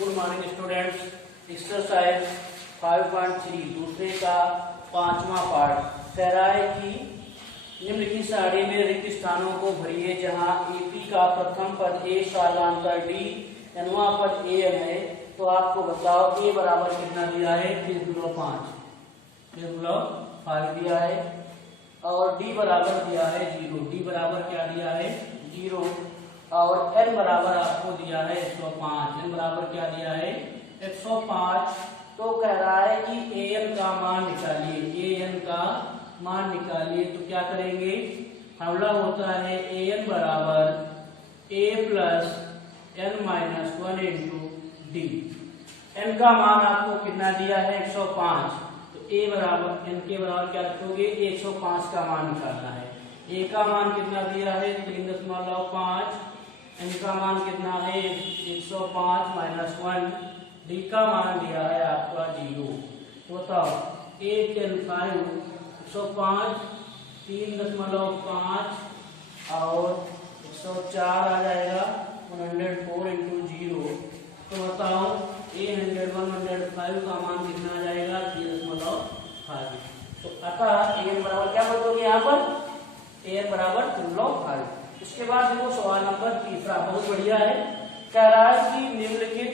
Good morning students. Exercise 5.3 दूसरे का 5वां पार्ट कह रहा है कि निम्नलिखित सारणी में रिक्त स्थानों को भरिए जहां एपी का प्रथम पद ए सार्गांतर डी nवां पद एन है। तो आपको बताओ ए बराबर कितना दिया है 3.5 दिया है और डी बराबर दिया है 0। डी बराबर क्या दिया है 0 और n बराबर आपको दिया है 105। n बराबर क्या दिया है 105। तो कह रहा है कि an का मान निकालिए। an का मान निकालिए तो क्या करेंगे, फॉर्मूला होता है an बराबर a plus n minus 1 into D. n का मान आपको कितना दिया है 105। तो a बराबर n के बराबर क्या रखोगे 105 का मान निकालना है। a का मान कितना दिया है 3.5। n का मान कितना है 105 माइनस 1। d का मान दिया है आपका 0। तो बताओ 8 10 5 105 3.5 और 104 आ जाएगा 104 इंटू 0। तो बताओ 105 का मान कितना आ जाएगा 3.5। तो अतः an बराबर क्या बताओगे यहाँ पर an बराबर 3.5। उसके बाद देखो सवाल नंबर तीसरा बहुत बढ़िया है। कह रहा है कि निम्नलिखित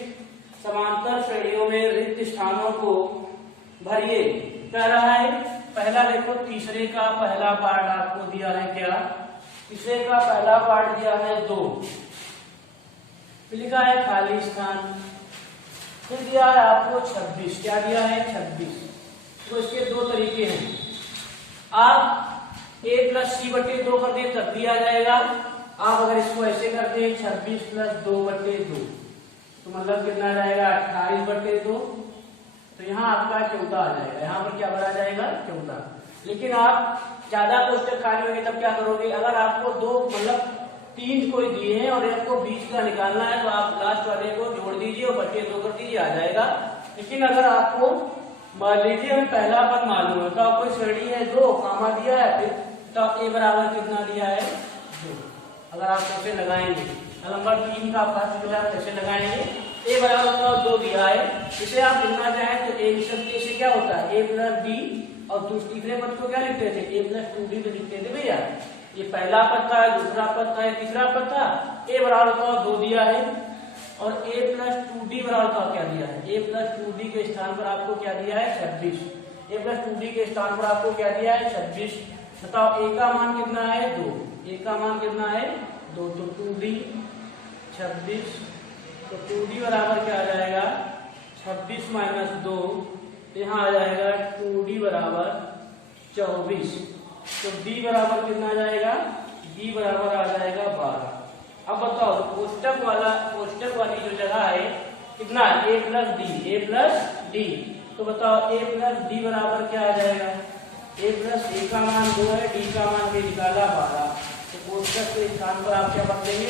समांतर श्रेणियों में रिक्त स्थानों को भरिए। कह रहा है पहला देखो तीसरे का पहला पार्ट आपको दिया है क्या, तीसरे का पहला पार्ट दिया है 2, फिर लिखा है खाली स्थान, फिर दिया है आपको 26। क्या दिया है 26। तो इसके दो तरीके हैं, आप a प्लस सी बटे 2 कर दे तब भी आ जाएगा। आप अगर इसको ऐसे करते हैं 26 प्लस 2 बटे 2 तो मतलब कितना आ जाएगा 28 बटे 2। तो यहाँ आपका 14 आ जाएगा। यहाँ पर क्या भरा जाएगा 14। लेकिन आप ज्यादा कोष्टक खाली होंगे तब क्या करोगे, अगर आपको दो मतलब 3 कोई दिए हैं और आपको बीच का निकालना है तो आप लास्ट वाले को जोड़ दीजिए और बटे 2 कर दीजिए, आ जाएगा। लेकिन अगर आपको मान लीजिए हमें पहला पद मालूम है तो कोई श्रेणी है 2 कामा दिया है फिर तो a बराबर कितना दिया है 2। अगर आप कैसे लगाएंगे नंबर 3 का फर्स्ट जो है कैसे लगाएंगे, a बराबर 2 दिया है, इसे आप लिखना चाहें तो a शब्द से क्या होता है a प्लस b और तीसरे पद को क्या लिखते थे a प्लस 2d तो लिखते थे भैया। ये पहला पद था, दूसरा पद था, तीसरा पद था। a बराबर 2 दिया है और a प्लस 2d बराबर क्या दिया है a प्लस 2d के स्थान पर आपको क्या दिया है 26। a प्लस 2d के स्थान पर आपको क्या दिया है 26। बताओ a का मान कितना है 2, a का मान कितना है 2 तो 2d 26। तो 2d बराबर क्या आ जाएगा 26 माइनस 2 यहाँ आ जाएगा 2d बराबर 24। तो d बराबर कितना आ जाएगा d बराबर आ जाएगा 12। अब बताओ कोष्टक वाली जो जगह है कितना a प्लस डी। तो बताओ a प्लस डी बराबर क्या आ जाएगा a प्लस a का मान 2 है, d का मान भी निकाला 12। तो कोष्टक के स्थान पर आप क्या भर देंगे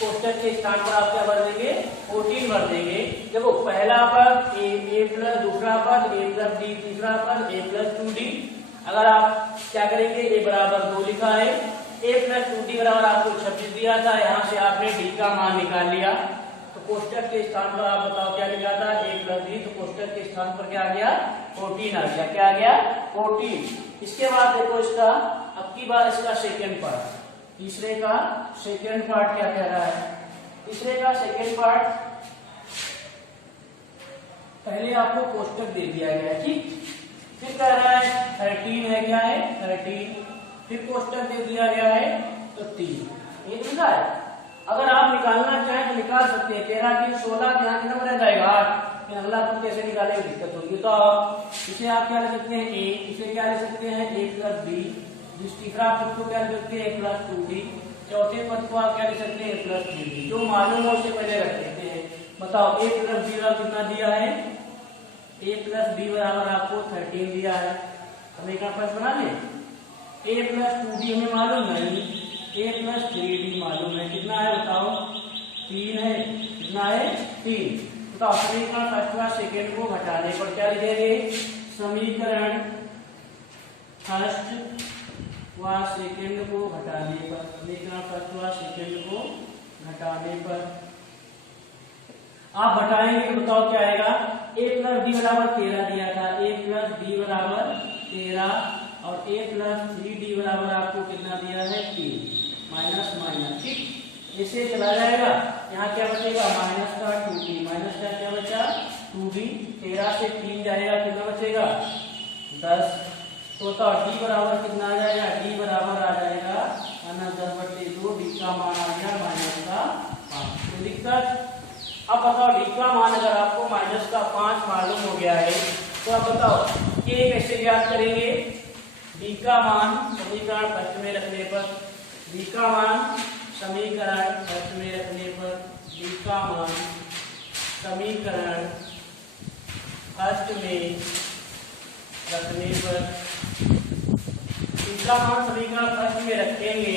कोष्टक के स्थान पर आप क्या भर देंगे 14 भर देंगे। देखो पहला पद a प्लस दूसरा पद a प्लस डी तीसरा पद a प्लस 2d। अगर आप क्या करेंगे a बराबर 2 लिखा है, a प्लस 2d बराबर आपको 26 दिया था, यहाँ से आपने d का मान निकाल लिया। तो कोष्टक के स्थान पर आप बताओ क्या लिखा था a प्लस डी। तो कोष्टक के स्थान पर क्या आ गया 14 आ गया। क्या आ गया 14। इसके बाद देखो इसका अब की बार इसका सेकेंड पार्ट, तीसरे का सेकेंड पार्ट क्या कह रहा है। तीसरे का सेकेंड पार्ट पहले आपको कोष्टक दे दिया गया है ठीक, फिर कह रहा है 13 है, क्या है 13, फिर कोष्टक दे दिया गया है तो 3 ये लिखा है। अगर आप निकालना चाहें तो निकाल सकते हैं 13 3 16 ध्यान देना रह जाएगा 8। फिर अगला पद कैसे निकालेंगे दिक्कत होगी। तो इसे आप क्या ले सकते हैं a, इसे क्या ले सकते हैं a प्लस b, तीसरा पद को क्या ले सकते हैं a प्लस 2d, चौथे पद को आप क्या ले सकते हैं a प्लस 3d। जो मालूम है उससे पहले रख देते हैं। बताओ a प्लस b का कितना दिया है a प्लस b बराबर आपको 13 दिया है। हमें क्या पास बना लें a प्लस 2d हमें मालूम है, a प्लस 3d मालूम है, कितना है बताओ 3 है, कितना है 3। तो समीकरण फर्स्ट व सेकेंड को घटाने पर क्या लिखेंगे समीकरण फर्स्ट व सेकेंड को घटाने पर, समीकरण फर्स्ट व सेकेंड को घटाने पर आप घटाएंगे तो बताओ क्या आएगा। a प्लस डी बराबर 13 दिया था, a प्लस डी बराबर 13 और a प्लस 3d बराबर आपको कितना दिया है 3 माइनस माइनस, ठीक। इसे चला जाएगा, यहाँ क्या बचेगा माइनस का 2d, माइनस का क्या बचा 2d, 13 से 3 जाएगा कितना बचेगा 10। तो d बराबर कितना आ जाएगा, d बराबर आ जाएगा 10/2, d का मान आ गया माइनस का 5। कोई दिक्कत। अब बताओ d का मान अगर आपको माइनस का 5 मालूम हो गया है तो अब बताओ k कैसे ज्ञात करेंगे। d का मान समीकरण फर्स्ट में रखने पर, d का मान समीकरण फर्स्ट में रखने पर, d का मान समीकरण फर्स्ट में रखने पर, d का मान समीकरण फर्स्ट में रखेंगे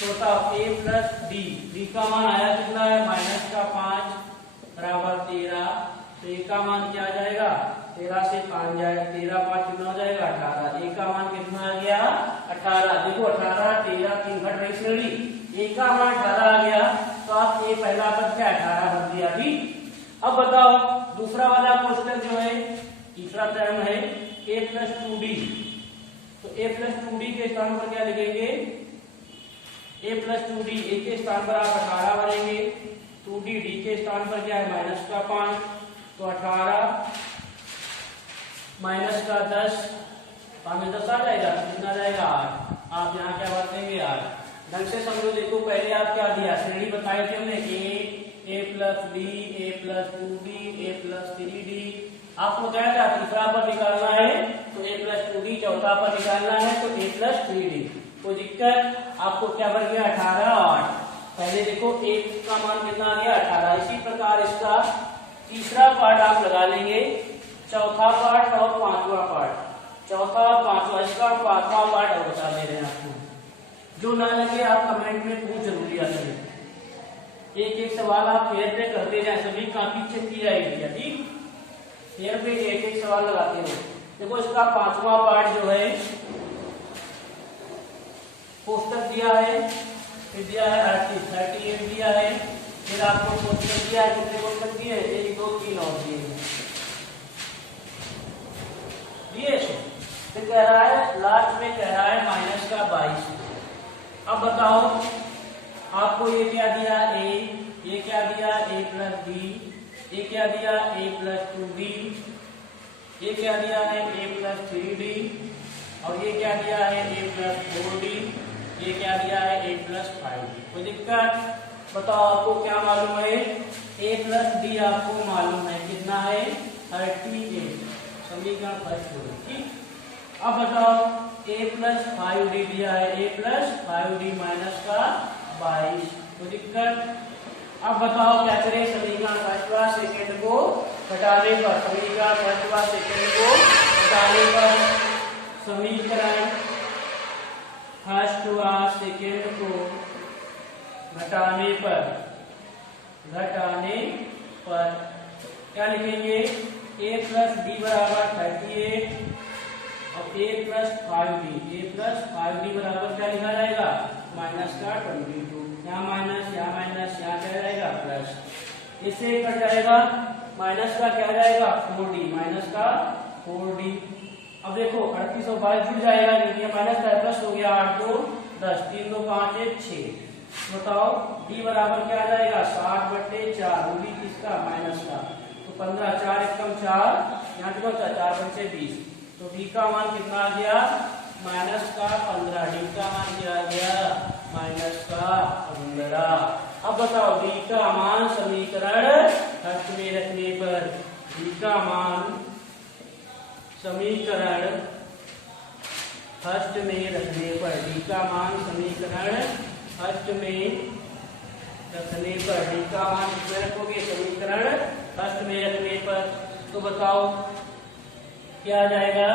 तो a प्लस डी का मान आया कितना है माइनस का 5 बराबर 13, तो a का मान क्या आ जाएगा 13 से 5 जाएगा, 13 5 कितना हो जाएगा 18, a का मान कितना आ गया 18। देखो 18 13 3 घट रही श्रेणी, a का मान 18 आ गया तो आप a पहला पद क्या 18 भर दिया, ठीक। अब बताओ दूसरा वाला क्वेश्चन जो है तीसरा टर्म है a प्लस 2d, तो a प्लस 2d के स्थान पर क्या लिखेंगे a प्लस 2d, a के स्थान पर आप 18 भरेंगे, 2d d के स्थान पर क्या है माइनस का 5, तो 18 माइनस का 10, 5 में 10 आ जाएगा, कितना आ जाएगा 8। आप यहाँ क्या भर देंगे 8। ढंग से समझो, देखो पहले आप क्या दिया श्रेणी बताए थे हमने a plus b, a plus 2d, a plus 3d। आपको क्या था तीसरा पर निकालना है तो a प्लस 2d, चौथा पर निकालना है तो a प्लस 3d। कोई दिक्कत। आपको क्या बन गया 18 8। पहले देखो एक का मान कितना आ गया 18। इसी प्रकार इसका तीसरा पार्ट आप लगा लेंगे, चौथा पार्ट और पांचवा पार्ट, चौथा और पांचवा, इसका पांचवा पार्ट और बता दे रहे हैं आपको। जो ना लगे आप कमेंट में पूछ जरूर लिया करें। एक एक सवाल आप फेयर पे करते जाए, सभी काफी चेक की जाएगी, ठीक। फेयर पे एक एक सवाल लगाते हो। देखो इसका पांचवा पार्ट जो है कोष्टक दिया है, फिर दिया है 38 दिया है, फिर आपको कोष्टक दिया है, कितने कोष्टक दिए 1 2 3 और दिए। फिर कह रहा है लास्ट में कह रहा है माइनस का 22। अब बताओ आपको ये क्या दिया a, ये क्या दिया a प्लस डी, ये क्या दिया a प्लस 2d, ये क्या दिया है a प्लस 3d और ये क्या दिया है a प्लस 4d, ये क्या दिया है a प्लस 5d। कोई दिक्कत। बताओ आपको क्या मालूम है a प्लस डी आपको मालूम है कितना है 38, समीकरण फर्स्ट हो, ठीक। अब बताओ a प्लस 5d दिया है, a प्लस 5d माइनस का 22। कोई दिक्कत। अब बताओ क्या करें, समीकरण फर्स्ट व सेकेंड को घटाने पर, समीकरण फर्स्ट व सेकेंड को घटाने पर, समीकरण फर्स्ट व सेकेंड को घटाने पर क्या लिखेंगे a प्लस डी बराबर 38 और a प्लस 5d बराबर क्या लिखा जाएगा माइनस का 22। यहाँ माइनस यहाँ क्या जाएगा प्लस, इससे कट जाएगा माइनस का क्या जाएगा 4d, माइनस का 4d। अब देखो 38 और 22 जुड़ जाएगा, क्योंकि माइनस का प्लस हो गया 8 2 10 3 2 5 1 6। बताओ d बराबर क्या आ जाएगा 60/4, वो भी किसका माइनस का, तो 15 4 एकम 4, यहाँ देखो 4 5 20, तो d का मान कितना आ गया माइनस का 15, d का मान क्या आ गया माइनस का 15। अब बताओ d का मान समीकरण फर्स्ट में रखने पर, d का मान समीकरण फर्स्ट में रखने पर, d का मान समीकरण फर्स्ट में रखने पर, d का मान कितना रखोगे समीकरण फर्स्ट में रखने पर, तो बताओ क्या आ जाएगा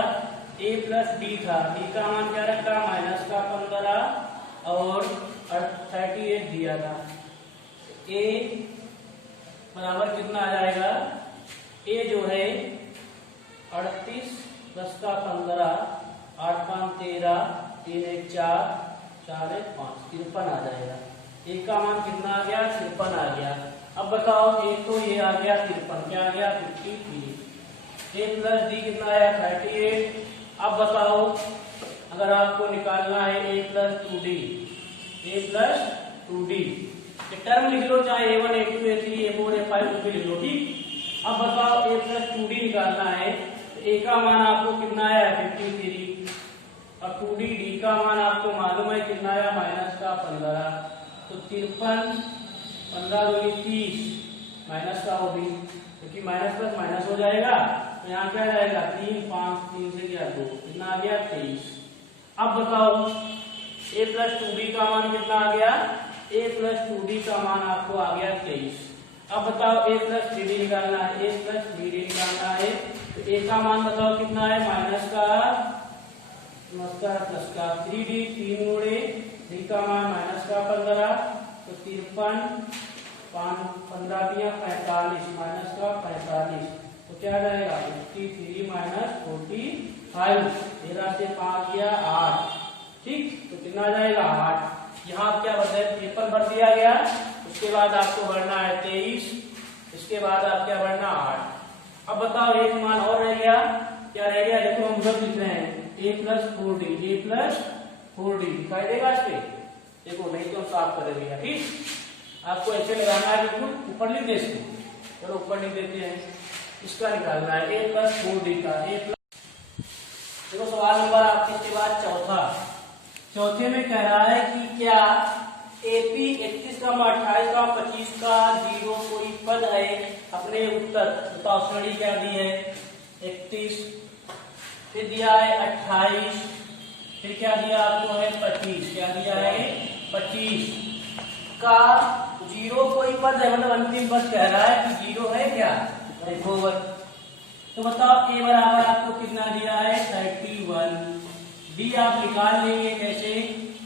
a प्लस डी था, d का मान क्या रखा माइनस का 15 और 38 दिया था, a बराबर कितना आ जाएगा, a जो है 38 10 का 15 8 5 13 3 1 4 4 1 5 53 आ जाएगा। ए का मान कितना आ गया 53 आ गया। अब बताओ एक तो ये आ गया 53, क्या आ गया 53। ए प्लस डी कितना आया 38। अब बताओ अगर आपको निकालना है ए प्लस 2d, ए प्लस 2d टर्म लिख लो, चाहे a1 a2 a3 a4 a5 कुछ भी लिख लो, ठीक। अब बताओ a प्लस 2d निकालना है तो a का मान आपको कितना आया 53 और 2d d का मान आपको मालूम है कितना आया माइनस का 15। तो 53 15 दूनी 30 माइनस का वो भी, क्योंकि माइनस प्लस माइनस हो जाएगा तो यहाँ क्या जाएगा 3 5 3 से क्या 2, कितना आ गया 23। अब बताओ a प्लस 2d का मान कितना आ गया, a प्लस 2d का मान आपको आ गया 23। अब बताओ a प्लस 3d निकालना है, a प्लस 3d निकालना है तो a का मान बताओ कितना है माइनस का प्लस का 3d 3 गुणे d का मान माइनस का 15 तो 53 15 दिया 45 माइनस का 45 तो क्या जाएगा 53 माइनस 45 13 से 5 गया 8, ठीक। तो कितना जाएगा 8। यहाँ क्या बता पेपर भर दिया गया, उसके बाद आपको भरना है 23, इसके बाद आप क्या भरना 8। अब बताओ एक मान और रह गया, क्या रह गया देखो हम सब लिख रहे हैं a plus 4d, a plus 4d दिखाई देगा इस पे, देखो नहीं तो हम साफ कर देगा, ठीक। आपको ऐसे लगाना है बिल्कुल ऊपर लिख दे इसको, चलो ऊपर लिख देते हैं। इसका निकालना है a प्लस 4d का, a प्लस देखो सवाल नंबर आपके इसके बाद चौथे में कह रहा है कि क्या AP 31 का 28 का 25 का 0 कोई पद है अपने उत्तर, बताओ श्रेणी क्या दी है 31, फिर दिया है 28, फिर क्या दिया आपको है 25, क्या दिया है 25 का 0 कोई पद है, मतलब अंतिम पद कह रहा है कि 0 है क्या देखो। तो बताओ a बराबर आपको कितना दिया है 31, d आप निकाल लेंगे कैसे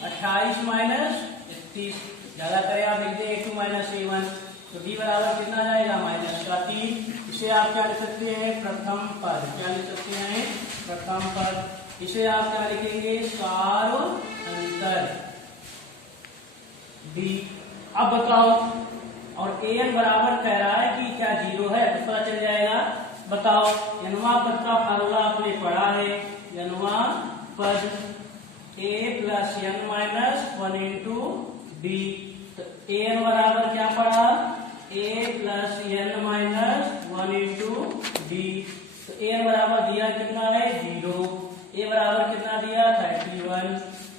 28 माइनस 31, ज्यादा करें आप लिख दें a2 माइनस a1 तो d बराबर कितना जाएगा माइनस का 3। इसे आप क्या लिख सकते हैं प्रथम पद, क्या लिख सकते हैं प्रथम पद। इसे आप क्या लिखेंगे सार अंतर d। अब बताओ और an बराबर कह रहा है कि क्या 0 है तो पता चल जाएगा। बताओ नवा पद का फार्मूला आपने पढ़ा है, नवा पद a plus n minus 1 into D, तो an बराबर क्या पढ़ा a plus n minus 1 into D, तो an बराबर दिया कितना है 0, a बराबर कितना दिया 31,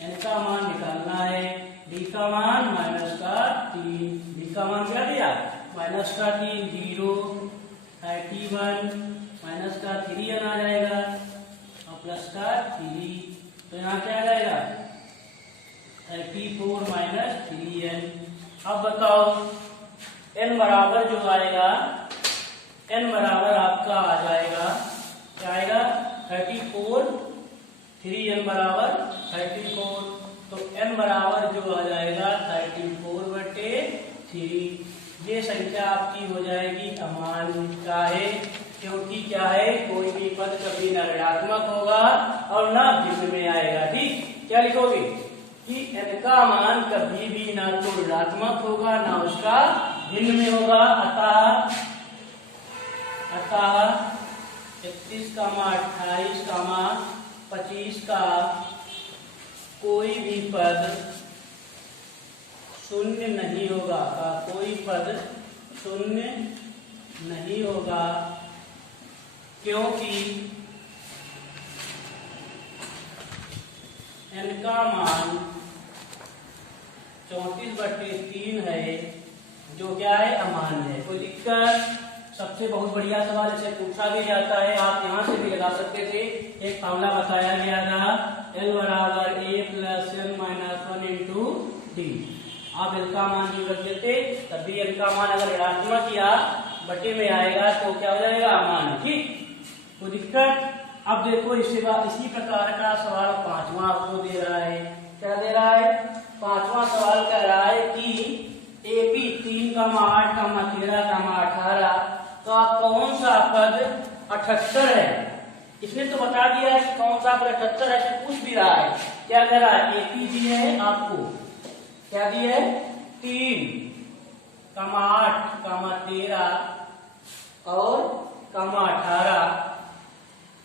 n का मान निकालना है, d का मान माइनस का 3, d का मान क्या दिया माइनस का 3 0 31 माइनस का 3n आ जाएगा और प्लस का 3, तो यहाँ क्या आ जाएगा 34 माइनस 3n। अब बताओ n बराबर जो आएगा n बराबर आपका आ जाएगा क्या आएगा 34, 3n बराबर 34, तो n बराबर जो आ जाएगा 34/3। ये संख्या आपकी हो जाएगी अमान्य, चाहे क्योंकि क्या है कोई भी पद कभी न ऋणात्मक होगा और न भिन्न में आएगा, ठीक। क्या लिखोगे कि n का मान कभी भी ना तो ऋणात्मक होगा ना उसका भिन्न में होगा, अतः 31, 28, 25 का कोई भी पद शून्य नहीं होगा, कोई पद शून्य नहीं होगा क्योंकि n का मान 34/3 है जो क्या है अमान्य है। कोई दिक्कत? सबसे बहुत बढ़िया सवाल इसे पूछा भी जाता है, आप यहाँ से भी लगा सकते थे। एक फार्मूला बताया गया था L बराबर a plus n minus 1 into D. आप L का मान जो रख देते तभी L का मान अगर ऋणात्मक या बटे में आएगा तो क्या हो जाएगा अमान्य, ठीक। कोई दिक्कत? अब देखो इसी प्रकार का सवाल 5वां आपको दे रहा है। क्या दे रहा है? 5वां सवाल कह रहा है कि AP 3, 8, 13, 18 का कौन सा पद 78 है। इसने तो बता दिया है कि कौन सा पद 78 है, पूछ भी रहा है। क्या कह रहा है? AP दिए है आपको, क्या दिए है 3, कमा 8, कमा 13 और कमा 18।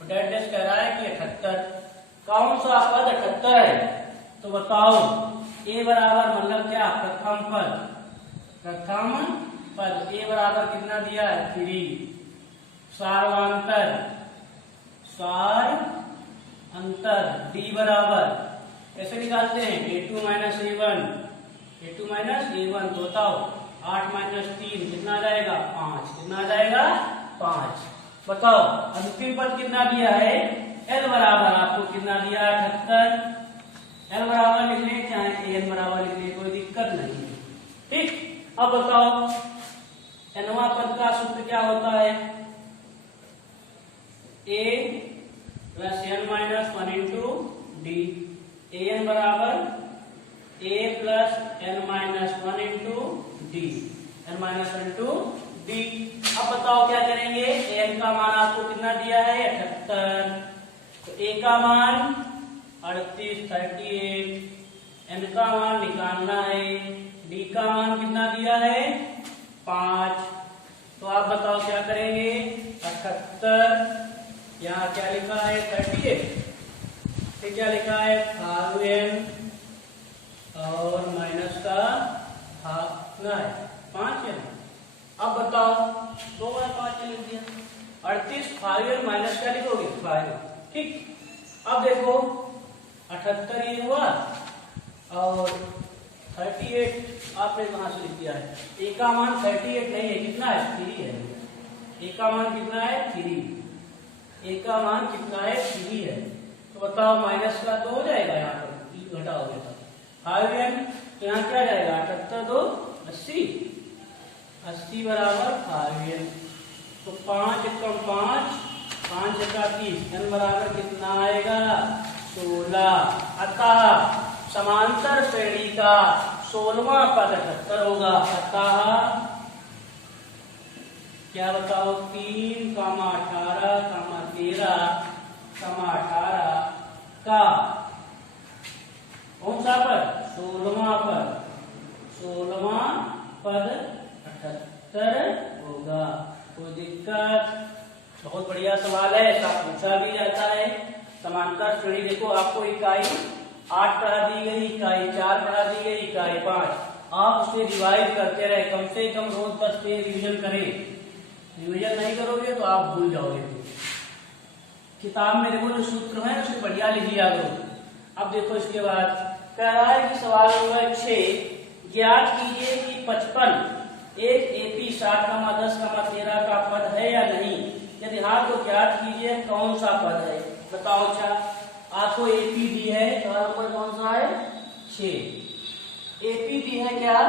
डैश डैश कह रहा है कि 78। कौन सा पद 78 है? तो बताओ ए बराबर मतलब क्या? प्रथम पद। प्रथम पद ए बराबर कितना दिया है? 3। सारवांतर, सार अंतर डी बराबर कैसे निकालते हैं? a2 minus a1, a2 minus a1। तो बताओ 8 माइनस 3 कितना आ जाएगा? 5। कितना आ जाएगा? 5। बताओ अंतिम पद कितना दिया है? l बराबर आपको कितना दिया है? 78। l बराबर लिखने चाहे an बराबर लिखने, कोई दिक्कत नहीं है। ठीक, अब बताओ nवां पद का सूत्र क्या होता है? a plus n minus 1 into D. an बराबर a plus n minus 1 into D, n minus 1 into D. अब बताओ क्या करेंगे? n का मान आपको कितना दिया है? 78। तो a का मान 38, 38। n का मान निकालना है। d का मान कितना दिया है? 5। तो आप बताओ क्या करेंगे? 78, यहाँ क्या लिखा है? 38, फिर क्या लिखा है? 5n और माइनस का कितना है? 5n। अब बताओ 2 बार 5 लिख दिया। 38 5n माइनस क्या लिखोगे? 5। ठीक, अब देखो 78 ये हुआ और 38 आपने कहां से लिख दिया है? a का मान 38 नहीं है, कितना है? 3 है। a का मान कितना है? 3। a का मान कितना है? 3 है। तो बताओ माइनस का तो हो जाएगा, यहाँ पर घटाओगे तो 5n। तो यहाँ क्या जाएगा? 78 2 80, 80 बराबर 5n। तो 5 एकम 5, 5 एका 30, n बराबर कितना आएगा? 16। अतः समांतर श्रेणी का 16वां पद 78 होगा। अतः क्या बताओ? 3, 18, 13, 18 का कौन सा पद? 16वां पद। 16वां पद 78 होगा। कोई दिक्कत? बहुत बढ़िया सवाल है, ऐसा पूछा भी जाता है। समांतर श्रेणी देखो, आपको इकाई 8 पढ़ा दी गई, इकाई 4 पढ़ा दी गई, इकाई 5। आप उसे रिवाइज करते रहे, कम से कम रोज 10 पेज रिविजन करें। रिविजन नहीं करोगे तो आप भूल जाओगे। किताब में देखो जो सूत्र है उसे बढ़िया लिख लिया करो। अब देखो इसके बाद कह रहा है कि सवाल नंबर 6, ज्ञात कीजिए कि 55 एक AP 60, 10, 13 का पद है या नहीं। यदि हाँ तो ज्ञात कीजिए कौन सा पद है। बताओ। अच्छा, आपको AP दी है, सवाल नंबर कौन सा है? 6। AP दी है क्या?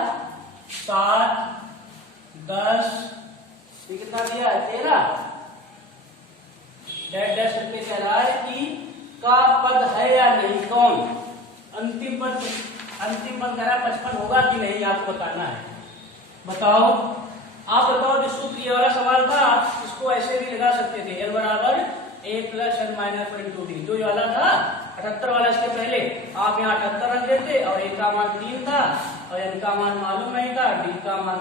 7, 10, कितना दिया है? 13। डैश डैश करके कह रहा है कि का पद है या नहीं। कौन? अंतिम पद कह रहा है 55 होगा कि नहीं, आपको बताना है। बताओ, आप बताओ। जो सूत्र ये वाला सवाल था, आप इसको ऐसे भी लगा सकते थे, l बराबर a plus n minus 1 into D. जो ये वाला था 78 वाला, इसके पहले आप यहाँ 78 रख देते और a का मान 3 था और n का मान मालूम नहीं था। d का मान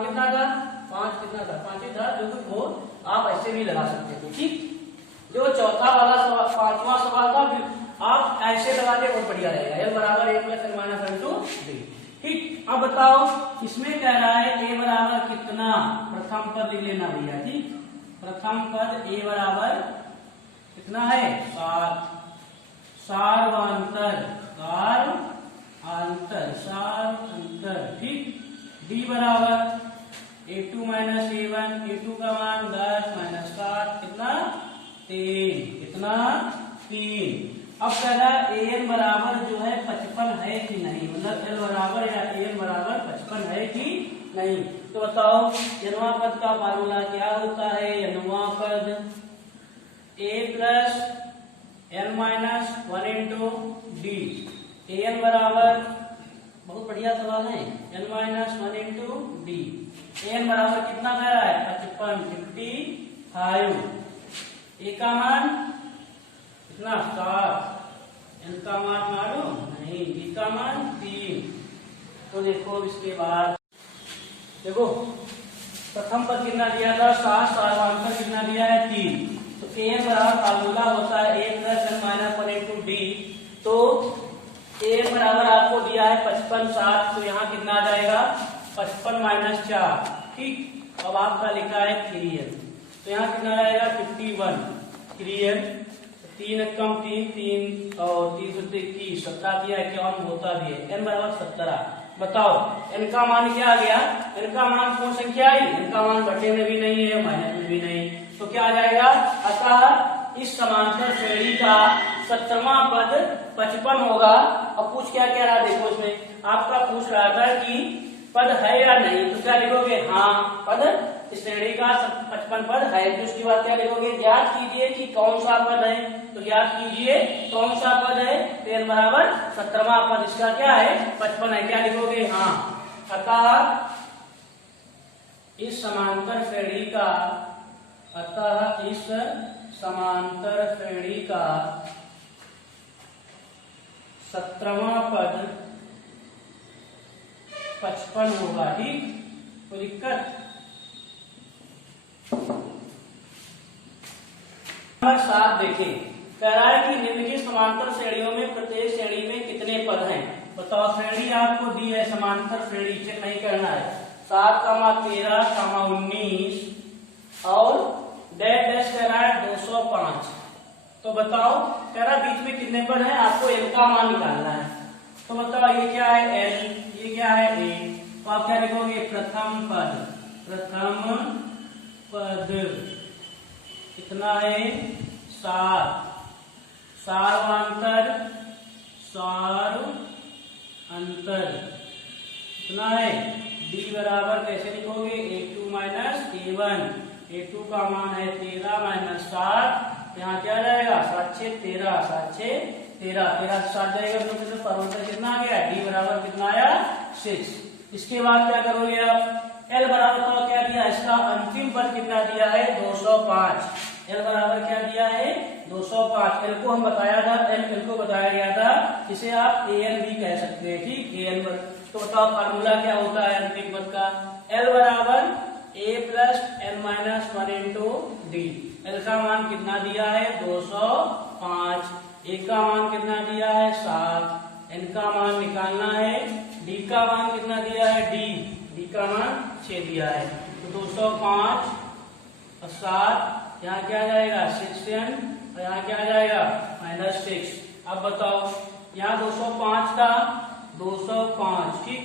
कितना था? 5। कितना था? 5 ही था। जो कुछ हो आप ऐसे भी लगा सकते थे। ठीक, जो चौथा वाला सवाल, 5वां सवाल था, आप ऐसे लगा दे, बहुत बढ़िया रहेगा। l बराबर a plus n minus 1 into D. ठीक, अब बताओ इसमें कह रहा है a बराबर कितना? प्रथम पद लिख लेना भैया। ठीक, प्रथम पद a बराबर कितना है? 7। सारवांतर, सार अंतर। ठीक, d बराबर a2 माइनस a1, a2 का मान 10 माइनस 7, कितना? 3। कितना? 3। अब कह रहा है an बराबर जो है 55 है कि नहीं, मतलब l बराबर या an बराबर 55 है कि नहीं। तो बताओ nवां पद का फार्मूला क्या होता है? nवां पद a plus n minus 1 into D. an बराबर, बहुत बढ़िया सवाल है, n minus 1 into D. an बराबर कितना कह रहा है? 55। a का मान कितना? 7। n का मान मालूम नहीं, d का मान 3। तो देखो इसके बाद देखो प्रथम पद कितना दिया था 7, सार्वधातुक कितना दिया है 3। तो an बराबर फार्मूला होता है a plus n minus 1 into D. तो an बराबर आपको दिया है 55 7, तो यहाँ कितना आ जाएगा 55 माइनस 4, ठीक। अब आपका लिखा है 3n, तो यहाँ कितना आएगा 51 3n, 3 कम 3 3 और 3 से 30, 17 किया 51 होता भी है। n बराबर 17। बताओ n का मान क्या आ गया, n का मान कौन संख्या आई, n का मान बटे में भी नहीं है माइनस में भी नहीं, तो क्या आ जाएगा। अतः इस समांतर श्रेणी का 17वां पद 55 होगा। अब पूछ क्या कह रहा है, देखो इसमें आपका पूछ रहा था कि पद है या नहीं, तो क्या लिखोगे, हाँ पद इस श्रेणी का 55 पद है। तो उसके बाद क्या लिखोगे, ज्ञात कीजिए कि कौन सा पद है, तो ज्ञात कीजिए कौन सा पद है। तो n बराबर 17वां पद इसका क्या है 55 है, क्या लिखोगे, हाँ। अतः इस समांतर श्रेणी का, अतः इस समांतर श्रेणी का 17वां पद 55 होगा, ठीक। कोई दिक्कत। नंबर 7 देखें, कह रहा है कि निम्न की समांतर श्रेणियों में प्रत्येक श्रेणी में कितने पद हैं। बताओ श्रेणी आपको दी है, समांतर श्रेणी चेक नहीं करना है। 7, 13, 19 और डैश डैश कह रहा है 205। तो बताओ कह रहा है बीच में कितने पद हैं, आपको n का मान निकालना है। तो बताओ ये क्या है n, ये क्या है a, तो आप क्या लिखोगे, प्रथम पद, प्रथम पद कितना है 7, सार्वधातुक अंतर कितना है d बराबर कैसे लिखोगे, a2 माइनस a1, a2 का मान है 13 माइनस 7, यहाँ क्या जाएगा 7 6 13, 7 6 13, 13 से 7 जाएगा, तो परवंतर कितना आ गया, d बराबर कितना आया 6। इसके बाद क्या करोगे आप, L बराबर तो क्या दिया, इसका अंतिम पद कितना दिया है 205। L बराबर क्या दिया है 205। L को हम बताया था, L को बताया गया था, इसे आप AN भी कह सकते हैं, ठीक। AN तो बताओ फार्मूला क्या होता है अंतिम पद का, L बराबर a plus n minus 1 into D. L का मान कितना दिया है 205, a का मान कितना दिया है 7, n का मान निकालना है, d का मान कितना दिया है d का मान 6 दिया है। तो 205 और 7, यहाँ क्या आ जाएगा 6n और यहाँ क्या आ जाएगा -6। अब बताओ यहाँ 205 था 205, ठीक।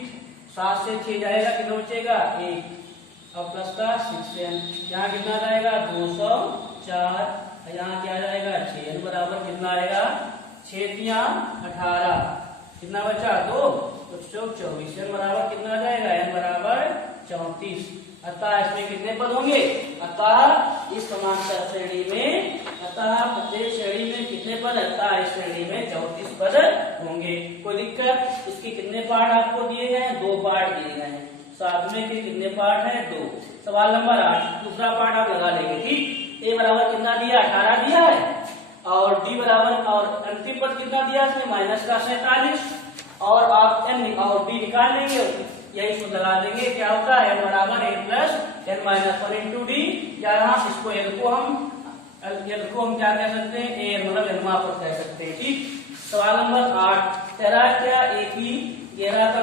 7 से 6 जाएगा, कितना बचेगा 1, अब प्लस का 6n, यहाँ कितना जाएगा 204, यहाँ क्या जाएगा 6n बराबर कितना आएगा 6 18, कितना बचा 2, तो 24, n बराबर कितना आ जाएगा, n बराबर 34। अतः इसमें कितने पद होंगे, अतः इस समांतर श्रेणी में, अतः प्रत्येक श्रेणी में कितने पद, अतः इस श्रेणी में 34 पद होंगे। कोई दिक्कत। इसके कितने पार्ट आपको दिए गए हैं, 2 पार्ट दिए गए हैं। 7 में के कितने पार्ट है 2। सवाल नंबर 8 दूसरा पार्ट आप लगा लेंगे, ठीक। a बराबर कितना दिया 18 दिया है, और d बराबर, और अंतिम पद कितना दिया इसमें माइनस का 47, और आप n और d निकाल लेंगे, यही सूत्र लगा देंगे। क्या होता है n बराबर a plus n minus 1 into D, या यहाँ इसको l को हम क्या कह सकते हैं, a मतलब n पर कह सकते हैं, ठीक। सवाल नंबर 8 कह रहा है क्या, a की 11 का